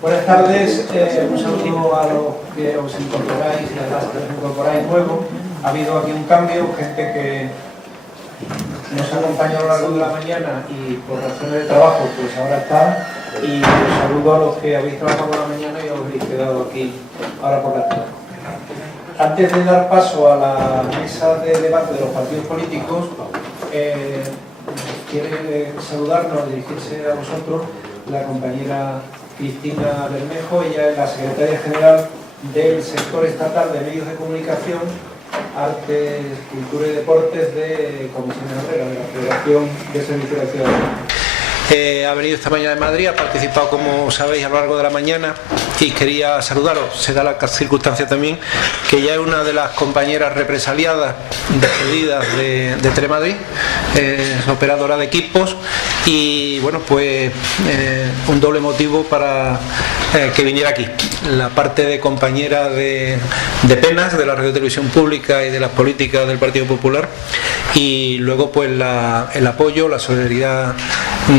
Buenas tardes, un saludo a los que os incorporáis y a las que os incorporáis nuevo. Ha habido aquí un cambio, gente que nos acompaña a lo largo de la mañana y por razones de trabajo pues ahora está. Y os saludo a los que habéis trabajado por la mañana y os habéis quedado aquí ahora por la tarde. Antes de dar paso a la mesa de debate de los partidos políticos, quiere saludarnos, dirigirse a vosotros la compañera Cristina Bermejo. Ella es la secretaria general del sector estatal de medios de comunicación, artes, cultura y deportes de Comisiones Obreras, de la Federación de Servicios de la Ciudadanía. Ha venido esta mañana de Madrid, ha participado, como sabéis, a lo largo de la mañana y quería saludaros. Se da la circunstancia también que ya es una de las compañeras represaliadas, despedidas de Telemadrid, es operadora de equipos y bueno, pues un doble motivo para que viniera aquí. La parte de compañera de penas de la Radio Televisión Pública y de las políticas del Partido Popular, y luego pues el apoyo, la solidaridad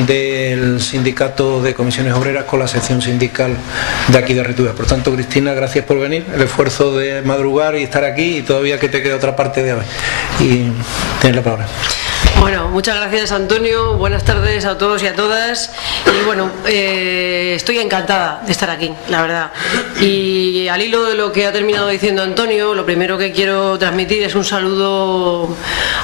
del sindicato de comisiones obreras con la sección sindical de aquí de Rituvias. Por tanto, Cristina, gracias por venir, el esfuerzo de madrugar y estar aquí, y todavía que te queda otra parte de hoy. Y tienes la palabra. Bueno, muchas gracias, Antonio, buenas tardes a todos y a todas. Y bueno, estoy encantada de estar aquí, la verdad. Y al hilo de lo que ha terminado diciendo Antonio, lo primero que quiero transmitir es un saludo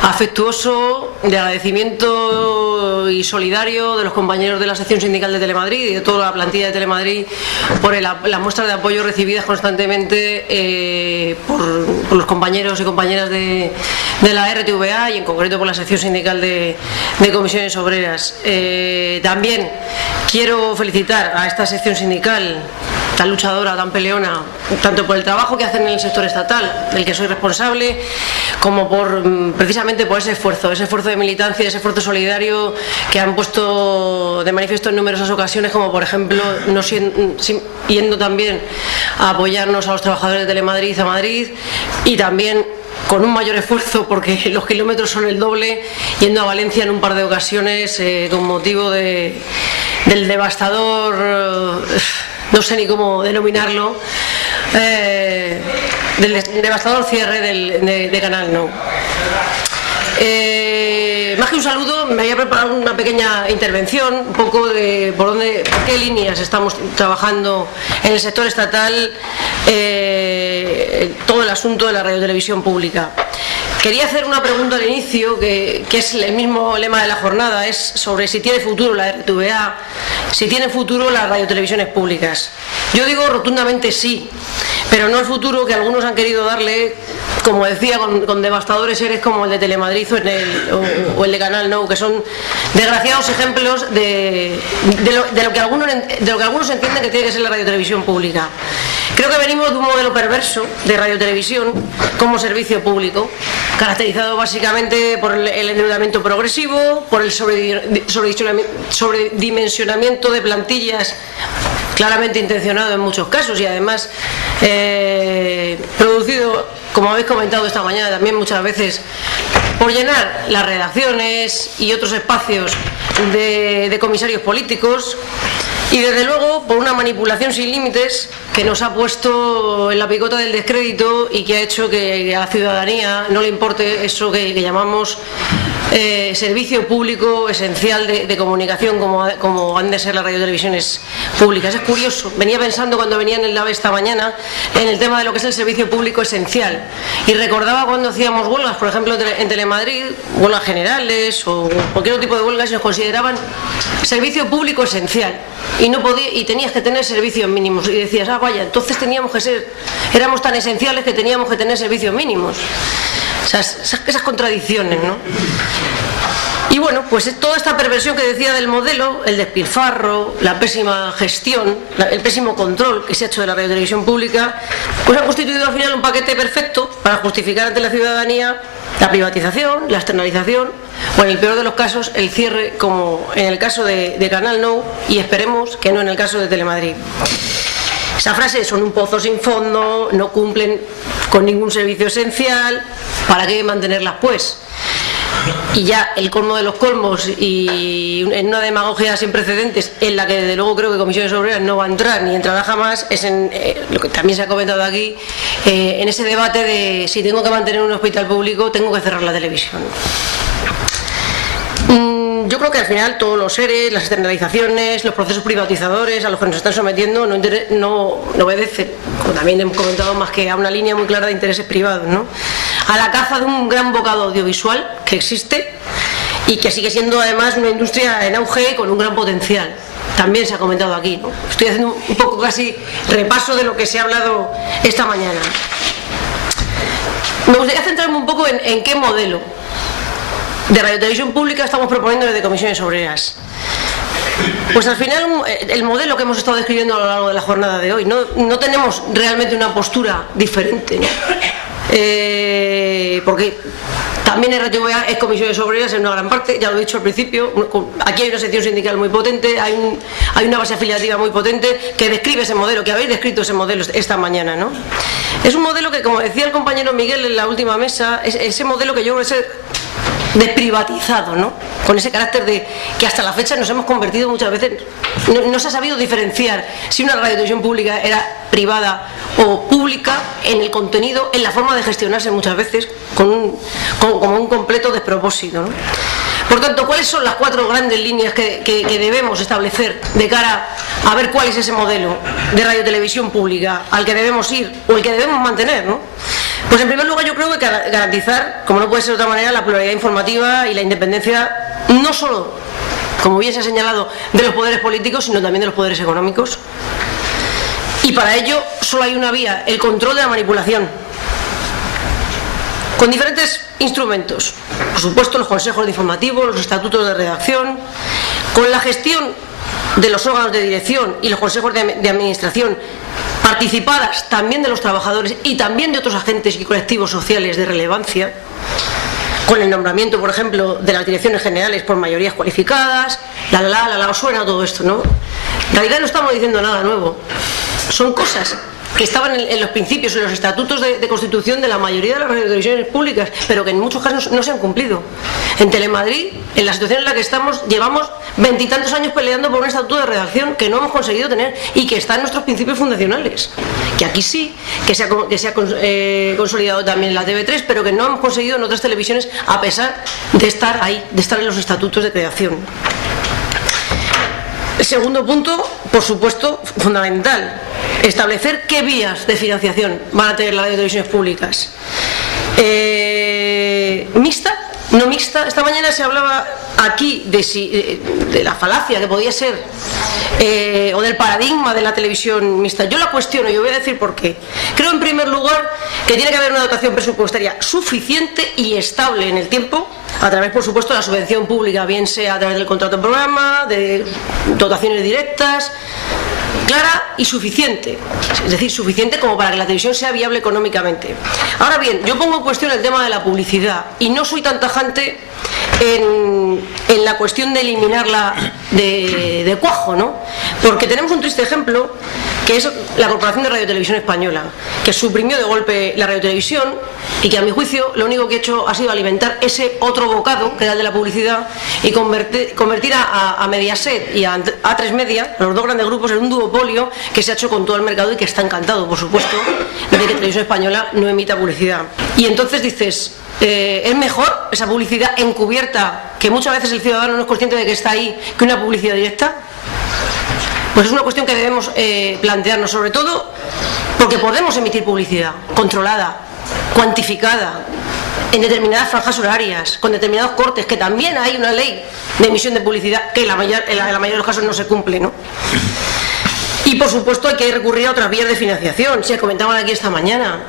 afectuoso, de agradecimiento y solidario de los compañeros de la sección sindical de Telemadrid y de toda la plantilla de Telemadrid por las muestras de apoyo recibidas constantemente por los compañeros y compañeras de la RTVA y en concreto por la sección sindical de comisiones obreras. También quiero felicitar a esta sección sindical tan luchadora, tan peleona, tanto por el trabajo que hacen en el sector estatal, del que soy responsable, como precisamente por ese esfuerzo de militancia, ese esfuerzo solidario que han puesto de manifiesto en numerosas ocasiones, como por ejemplo yendo también a apoyarnos a los trabajadores de Telemadrid a Madrid, y también con un mayor esfuerzo, porque los kilómetros son el doble, yendo a Valencia en un par de ocasiones con motivo del devastador, no sé ni cómo denominarlo, del devastador cierre de Canal Nou. Más que un saludo, me había preparado una pequeña intervención, un poco de por qué líneas estamos trabajando en el sector estatal, todo el asunto de la radiotelevisión pública. Quería hacer una pregunta al inicio, que es el mismo lema de la jornada, es sobre si tiene futuro la RTVA, si tiene futuro las radiotelevisiones públicas. Yo digo rotundamente sí, pero no el futuro que algunos han querido darle, como decía, con devastadores seres como el de Telemadrid o el de Canal Nou, que son desgraciados ejemplos de lo que algunos entienden que tiene que ser la radiotelevisión pública. Creo que venimos de un modelo perverso de radiotelevisión como servicio público, caracterizado básicamente por el endeudamiento progresivo, por el sobredimensionamiento de plantillas, claramente intencionado en muchos casos, y además producido, como habéis comentado esta mañana también muchas veces, por llenar las redacciones y otros espacios de comisarios políticos, y desde luego por una manipulación sin límites que nos ha puesto en la picota del descrédito y que ha hecho que a la ciudadanía no le importe eso que llamamos servicio público esencial de comunicación, como han de ser las radiotelevisiones públicas. Es curioso, venía pensando cuando venía en el AVE esta mañana en el tema de lo que es el servicio público esencial, y recordaba cuando hacíamos huelgas, por ejemplo en Telemadrid, huelgas generales o cualquier otro tipo de huelgas, y nos consideraban servicio público esencial y tenías que tener servicios mínimos, y decías, vaya, entonces éramos tan esenciales que teníamos que tener servicios mínimos. O sea, esas contradicciones, ¿no? Y bueno, pues toda esta perversión que decía del modelo, el despilfarro, la pésima gestión, el pésimo control que se ha hecho de la radiotelevisión pública, pues ha constituido al final un paquete perfecto para justificar ante la ciudadanía la privatización, la externalización, o en el peor de los casos el cierre, como en el caso de Canal Nou, y esperemos que no en el caso de Telemadrid. Esa frase: son un pozo sin fondo, no cumplen con ningún servicio esencial, ¿para qué mantenerlas pues? y ya el colmo de los colmos, y en una demagogia sin precedentes, en la que desde luego creo que Comisiones Obreras no va a entrar ni entrará jamás, es en lo que también se ha comentado aquí, en ese debate de si tengo que mantener un hospital público, tengo que cerrar la televisión. Yo creo que al final todos los ERE, las externalizaciones, los procesos privatizadores a los que nos están sometiendo no obedecen, como también hemos comentado, más que a una línea muy clara de intereses privados, ¿no? A la caza de un gran bocado audiovisual que existe y que sigue siendo además una industria en auge con un gran potencial. También se ha comentado aquí, ¿no? Estoy haciendo un poco casi repaso de lo que se ha hablado esta mañana. Me gustaría centrarme un poco en qué modelo de radiotelevisión pública estamos proponiendo desde Comisiones Obreras. Pues al final el modelo que hemos estado describiendo a lo largo de la jornada de hoy, no tenemos realmente una postura diferente, ¿no? Porque también RTVA es Comisiones Obreras en una gran parte, ya lo he dicho al principio. Aquí hay una sección sindical muy potente, hay una base afiliativa muy potente que describe ese modelo, que habéis descrito ese modelo esta mañana, ¿no? Es un modelo que, como decía el compañero Miguel en la última mesa, es ese modelo que yo creo que es desprivatizado, ¿no? Con ese carácter de que hasta la fecha nos hemos convertido muchas veces, no se ha sabido diferenciar si una radiotelevisión pública era privada o pública en el contenido, en la forma de gestionarse muchas veces, como un completo despropósito, ¿no? Por tanto, ¿cuáles son las 4 grandes líneas que debemos establecer de cara a ver cuál es ese modelo de radiotelevisión pública al que debemos ir o el que debemos mantener, ¿no? Pues en primer lugar yo creo que garantizar, como no puede ser de otra manera, la pluralidad informativa y la independencia, no solo, como bien se ha señalado, de los poderes políticos, sino también de los poderes económicos. Y para ello solo hay una vía: el control de la manipulación, con diferentes instrumentos. Por supuesto, los consejos de informativos, los estatutos de redacción, con la gestión de los órganos de dirección y los consejos de administración, participadas también de los trabajadores y también de otros agentes y colectivos sociales de relevancia, con el nombramiento, por ejemplo, de las direcciones generales por mayorías cualificadas, os suena todo esto, ¿no? En realidad no estamos diciendo nada nuevo, son cosas que estaban en los principios, en los estatutos de constitución de la mayoría de las radiotelevisiones públicas, pero que en muchos casos no se han cumplido. En Telemadrid, en la situación en la que estamos, llevamos 20 y tantos años peleando por un estatuto de redacción que no hemos conseguido tener y que está en nuestros principios fundacionales, que aquí sí, que se ha consolidado también en la TV3, pero que no hemos conseguido en otras televisiones, a pesar de estar ahí, de estar en los estatutos de creación. El segundo punto, por supuesto, fundamental: establecer qué vías de financiación van a tener las radiotelevisiones públicas. ¿Mixta? ¿No mixta? Esta mañana se hablaba aquí de la falacia que podía ser, o del paradigma de la televisión mixta. Yo la cuestiono, yo voy a decir por qué. Creo, en primer lugar, que tiene que haber una dotación presupuestaria suficiente y estable en el tiempo, a través, por supuesto, de la subvención pública, bien sea a través del contrato de programa, de dotaciones directas, clara y suficiente, es decir, suficiente como para que la televisión sea viable económicamente. Ahora bien, yo pongo en cuestión el tema de la publicidad y no soy tan tajante en la cuestión de eliminarla de cuajo, ¿no? Porque tenemos un triste ejemplo, que es la Corporación de Radiotelevisión Española, que suprimió de golpe la radiotelevisión y que, a mi juicio, lo único que ha hecho ha sido alimentar ese otro bocado, que era el de la publicidad, y convertir a Mediaset y a A3 Media, los dos grandes grupos, en un duopolio que se ha hecho con todo el mercado y que está encantado, por supuesto, de que Televisión Española no emita publicidad. Y entonces dices, es mejor esa publicidad encubierta, que muchas veces el ciudadano no es consciente de que está ahí, que una publicidad directa. Pues es una cuestión que debemos plantearnos, sobre todo porque podemos emitir publicidad controlada, cuantificada, en determinadas franjas horarias, con determinados cortes, que también hay una ley de emisión de publicidad que en la mayoría de los casos no se cumple, ¿no? Y por supuesto hay que recurrir a otras vías de financiación. Se comentaban aquí esta mañana.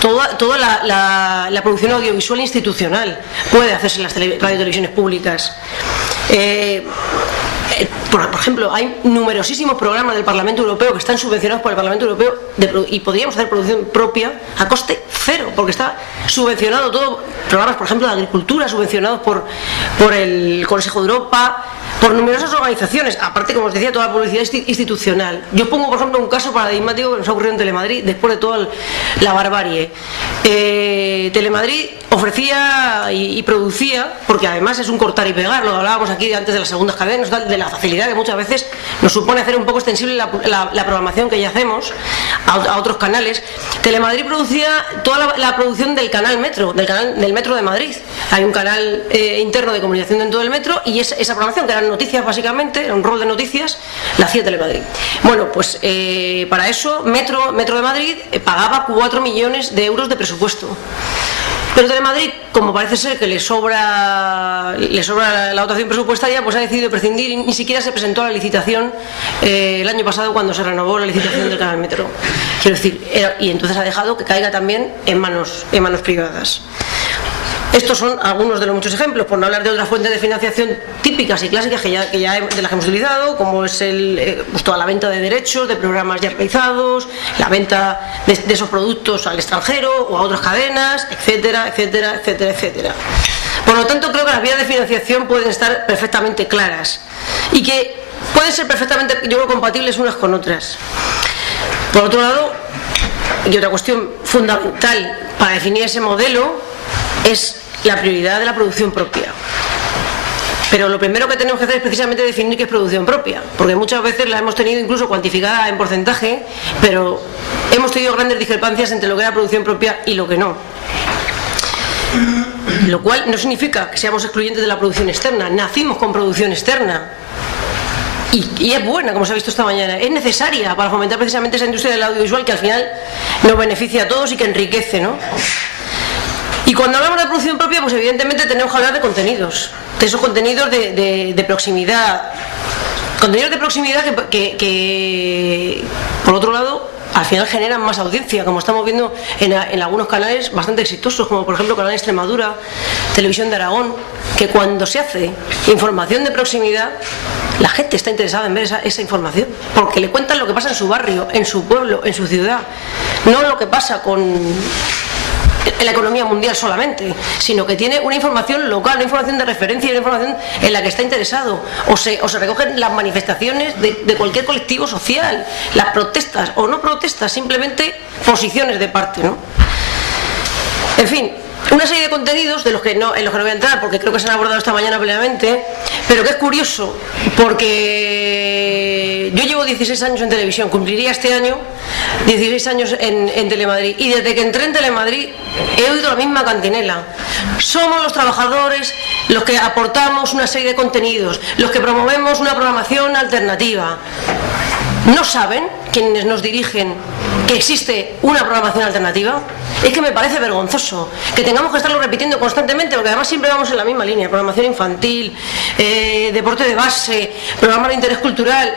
Toda la producción audiovisual institucional puede hacerse en las radiotelevisiones públicas. Por ejemplo, hay numerosísimos programas del Parlamento Europeo que están subvencionados por el Parlamento Europeo y podríamos hacer producción propia a coste cero, porque está subvencionado todo. Programas, por ejemplo, de agricultura, subvencionados por el Consejo de Europa, por numerosas organizaciones, aparte, como os decía, toda la publicidad institucional. Yo pongo, por ejemplo, un caso paradigmático que nos ha ocurrido en Telemadrid después de toda la barbarie. Telemadrid ofrecía y producía, porque además es un cortar y pegar, lo hablábamos aquí antes de las segundas cadenas, de la facilidad que muchas veces nos supone hacer un poco extensible la programación que ya hacemos a otros canales. Telemadrid producía toda la producción del canal Metro, del Metro de Madrid. Hay un canal interno de comunicación dentro del Metro, y esa programación, que eran noticias básicamente, era un rol de noticias, la hacía Telemadrid. Bueno, pues para eso Metro de Madrid pagaba 4 millones de euros de presupuesto. Pero Telemadrid, como parece ser que le sobra la dotación presupuestaria, pues ha decidido prescindir, y ni siquiera se presentó a la licitación el año pasado, cuando se renovó la licitación del canal Metro. Quiero decir, y entonces ha dejado que caiga también en manos privadas. Estos son algunos de los muchos ejemplos, por no hablar de otras fuentes de financiación típicas y clásicas de las que hemos utilizado, como es pues toda la venta de derechos, de programas ya realizados, la venta de esos productos al extranjero o a otras cadenas, etcétera, etcétera, etcétera, etcétera. Por lo tanto, creo que las vías de financiación pueden estar perfectamente claras y que pueden ser perfectamente, yo creo, compatibles unas con otras. Por otro lado, y otra cuestión fundamental para definir ese modelo es la prioridad de la producción propia. Pero lo primero que tenemos que hacer es precisamente definir qué es producción propia, porque muchas veces la hemos tenido incluso cuantificada en porcentaje, pero hemos tenido grandes discrepancias entre lo que era producción propia y lo que no. Lo cual no significa que seamos excluyentes de la producción externa. Nacimos con producción externa. Y es buena, como se ha visto esta mañana, es necesaria para fomentar precisamente esa industria del audiovisual que al final nos beneficia a todos y que enriquece, ¿no? Y cuando hablamos de producción propia, pues evidentemente tenemos que hablar de contenidos, de esos contenidos de proximidad. Contenidos de proximidad que por otro lado, al final generan más audiencia, como estamos viendo en algunos canales bastante exitosos, como por ejemplo Canal Extremadura, Televisión de Aragón, que cuando se hace información de proximidad, la gente está interesada en ver esa información, porque le cuentan lo que pasa en su barrio, en su pueblo, en su ciudad, no lo que pasa en la economía mundial solamente, sino que tiene una información local, una información de referencia, una información en la que está interesado, o se recogen las manifestaciones de cualquier colectivo social, las protestas o no protestas, simplemente posiciones de parte, ¿no? En fin, una serie de contenidos en los que no voy a entrar porque creo que se han abordado esta mañana plenamente, pero que es curioso porque yo llevo 16 años en televisión, cumpliría este año 16 años en Telemadrid, y desde que entré en Telemadrid he oído la misma cantinela. Somos los trabajadores los que aportamos una serie de contenidos, los que promovemos una programación alternativa. ¿No saben quienes nos dirigen que existe una programación alternativa? Es que me parece vergonzoso que tengamos que estarlo repitiendo constantemente, porque además siempre vamos en la misma línea: programación infantil, deporte de base, programas de interés cultural.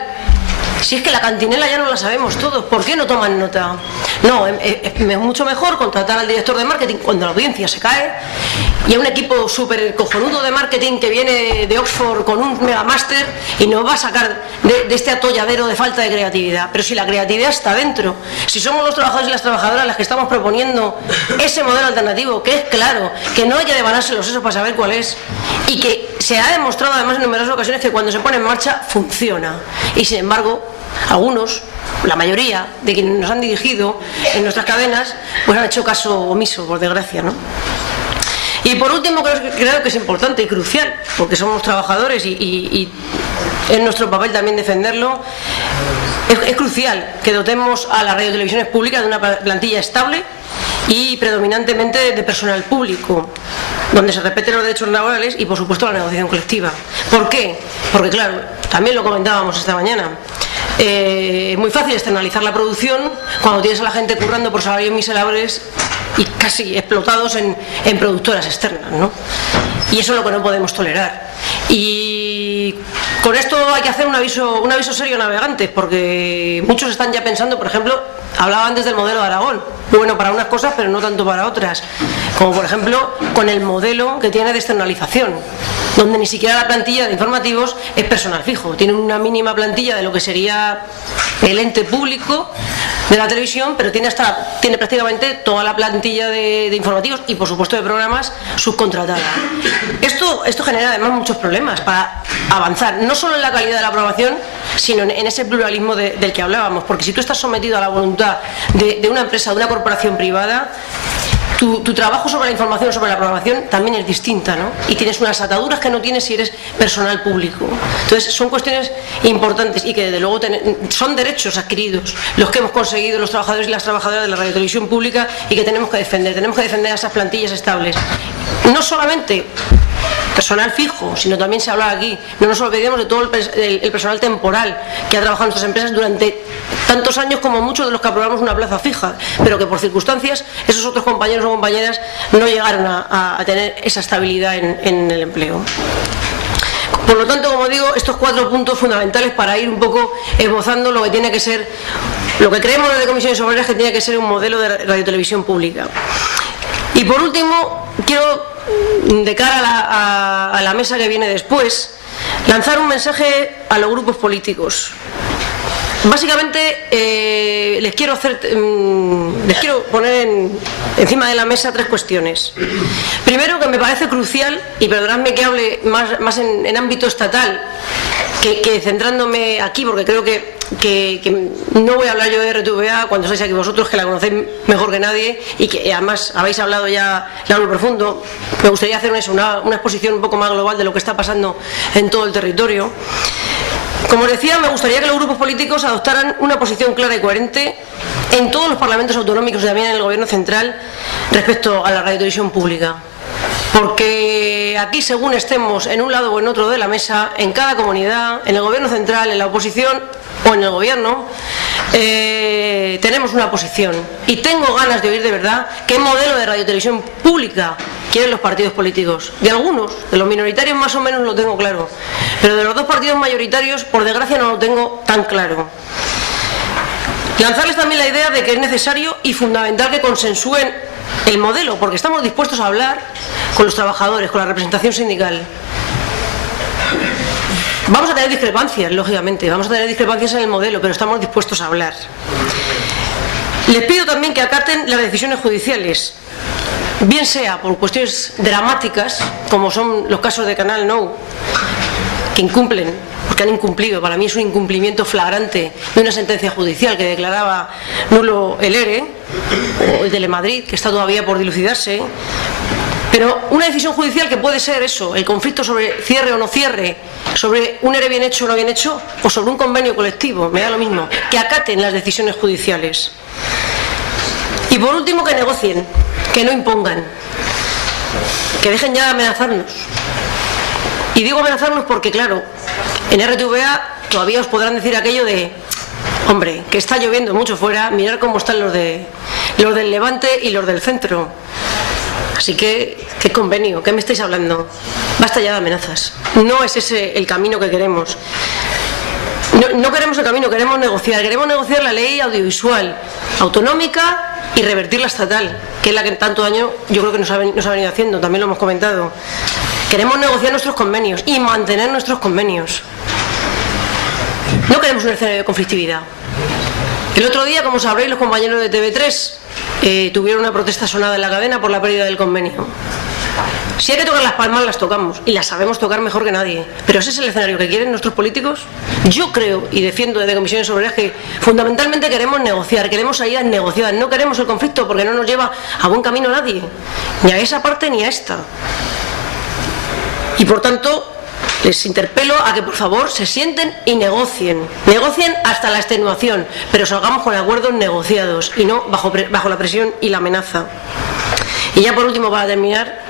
Si es que la cantinela ya no la sabemos todos, ¿por qué no toman nota? No, es mucho mejor contratar al director de marketing cuando la audiencia se cae, y a un equipo súper cojonudo de marketing que viene de Oxford con un megamáster y nos va a sacar de este atolladero de falta de creatividad. Pero si la creatividad está dentro, si somos los trabajadores y las trabajadoras las que estamos proponiendo ese modelo alternativo, que es claro, que no hay que devanarse los sesos para saber cuál es, y que se ha demostrado además en numerosas ocasiones que cuando se pone en marcha funciona, y sin embargo algunos, la mayoría de quienes nos han dirigido en nuestras cadenas, pues han hecho caso omiso, por desgracia, ¿no? Y por último, creo que es importante y crucial, porque somos trabajadores y es nuestro papel también defenderlo, es crucial que dotemos a las radiotelevisiones públicas de una plantilla estable y predominantemente de personal público, donde se respeten los derechos laborales y por supuesto la negociación colectiva. ¿Por qué? Porque claro, también lo comentábamos esta mañana, es muy fácil externalizar la producción cuando tienes a la gente currando por salarios miserables y casi explotados en productoras externas, ¿no? Y eso es lo que no podemos tolerar. Y con esto hay que hacer un aviso serio a navegantes, porque muchos están ya pensando, por ejemplo, hablaba antes del modelo de Aragón, bueno para unas cosas pero no tanto para otras, como por ejemplo con el modelo que tiene de externalización, donde ni siquiera la plantilla de informativos es personal fijo, tiene una mínima plantilla de lo que sería el ente público de la televisión, pero tiene prácticamente toda la plantilla de informativos y por supuesto de programas subcontratada. Esto genera además muchos problemas para avanzar, no solo en la calidad de la programación, sino en ese pluralismo del que hablábamos, porque si tú estás sometido a la voluntad de una empresa, de una corporación privada, tu trabajo sobre la información, sobre la programación, también es distinta, ¿no? Y tienes unas ataduras que no tienes si eres personal público. Entonces, son cuestiones importantes y que, desde luego, son derechos adquiridos, los que hemos conseguido los trabajadores y las trabajadoras de la radiotelevisión pública y que tenemos que defender. Tenemos que defender a esas plantillas estables. No solamente personal fijo, sino también se habla aquí, no nos olvidemos de todo el personal temporal que ha trabajado en nuestras empresas durante tantos años como muchos de los que aprobamos una plaza fija, pero que por circunstancias esos otros compañeros o compañeras no llegaron a tener esa estabilidad en el empleo. Por lo tanto, como digo, estos 4 puntos fundamentales para ir un poco esbozando lo que tiene que ser, lo que creemos desde Comisiones Obreras que tiene que ser un modelo de radiotelevisión pública. Y por último, quiero, de cara a la mesa que viene después, lanzar un mensaje a los grupos políticos. Básicamente les quiero poner encima de la mesa 3 cuestiones. Primero, que me parece crucial, y perdonadme que hable más en ámbito estatal que centrándome aquí, porque creo que no voy a hablar yo de RTVA cuando estáis aquí vosotros, que la conocéis mejor que nadie y que además habéis hablado ya largo y profundo. Me gustaría hacer una exposición un poco más global de lo que está pasando en todo el territorio. Como decía, me gustaría que los grupos políticos adoptaran una posición clara y coherente en todos los parlamentos autonómicos y también en el Gobierno central respecto a la radiotelevisión pública. Porque aquí, según estemos en un lado o en otro de la mesa, en cada comunidad, en el Gobierno central, en la oposición o en el Gobierno, tenemos una posición. Y tengo ganas de oír de verdad qué modelo de radiotelevisión pública quieren los partidos políticos. De algunos, de los minoritarios más o menos lo tengo claro, pero de los 2 partidos mayoritarios, por desgracia, no lo tengo tan claro. Lanzarles también la idea de que es necesario y fundamental que consensúen el modelo, porque estamos dispuestos a hablar con los trabajadores, con la representación sindical. Vamos a tener discrepancias, lógicamente, vamos a tener discrepancias en el modelo, pero estamos dispuestos a hablar. Les pido también que acaten las decisiones judiciales, bien sea por cuestiones dramáticas, como son los casos de Canal Nou, que incumplen, porque han incumplido. Para mí es un incumplimiento flagrante de una sentencia judicial que declaraba nulo el ERE, o el Telemadrid, que está todavía por dilucidarse. Pero una decisión judicial que puede ser eso, el conflicto sobre cierre o no cierre, sobre un ERE bien hecho o no bien hecho, o sobre un convenio colectivo, me da lo mismo, que acaten las decisiones judiciales. Y por último, que negocien, que no impongan, que dejen ya de amenazarnos. Y digo amenazarnos porque, claro, en RTVA todavía os podrán decir aquello de: hombre, que está lloviendo mucho fuera, mirar cómo están los del Levante y los del centro. Así que, ¿qué convenio? ¿Qué me estáis hablando? Basta ya de amenazas. No es ese el camino que queremos. No queremos el camino, queremos negociar la ley audiovisual autonómica y revertir la estatal, que es la que en tanto año yo creo que nos ha venido haciendo, también lo hemos comentado. Queremos negociar nuestros convenios y mantener nuestros convenios. No queremos un escenario de conflictividad. El otro día, como sabréis, los compañeros de TV3 tuvieron una protesta sonada en la cadena por la pérdida del convenio. Si hay que tocar las palmas, las tocamos y las sabemos tocar mejor que nadie. Pero ese es el escenario que quieren nuestros políticos. Yo creo y defiendo desde Comisiones Obreras que fundamentalmente queremos negociar, queremos salidas negociadas, no queremos el conflicto porque no nos lleva a buen camino a nadie, ni a esa parte ni a esta. Y por tanto, les interpelo a que por favor se sienten y negocien hasta la extenuación, pero salgamos con acuerdos negociados y no bajo la presión y la amenaza. Y ya por último, para terminar,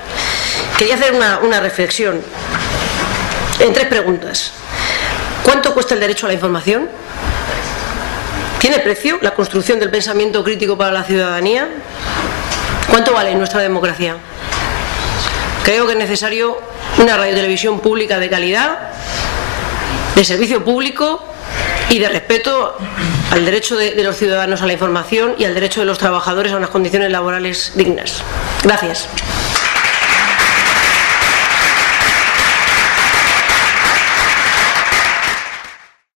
quería hacer una reflexión en 3 preguntas. ¿Cuánto cuesta el derecho a la información? ¿Tiene precio la construcción del pensamiento crítico para la ciudadanía? ¿Cuánto vale nuestra democracia? Creo que es necesario una radiotelevisión pública de calidad, de servicio público y de respeto al derecho de los ciudadanos a la información y al derecho de los trabajadores a unas condiciones laborales dignas. Gracias.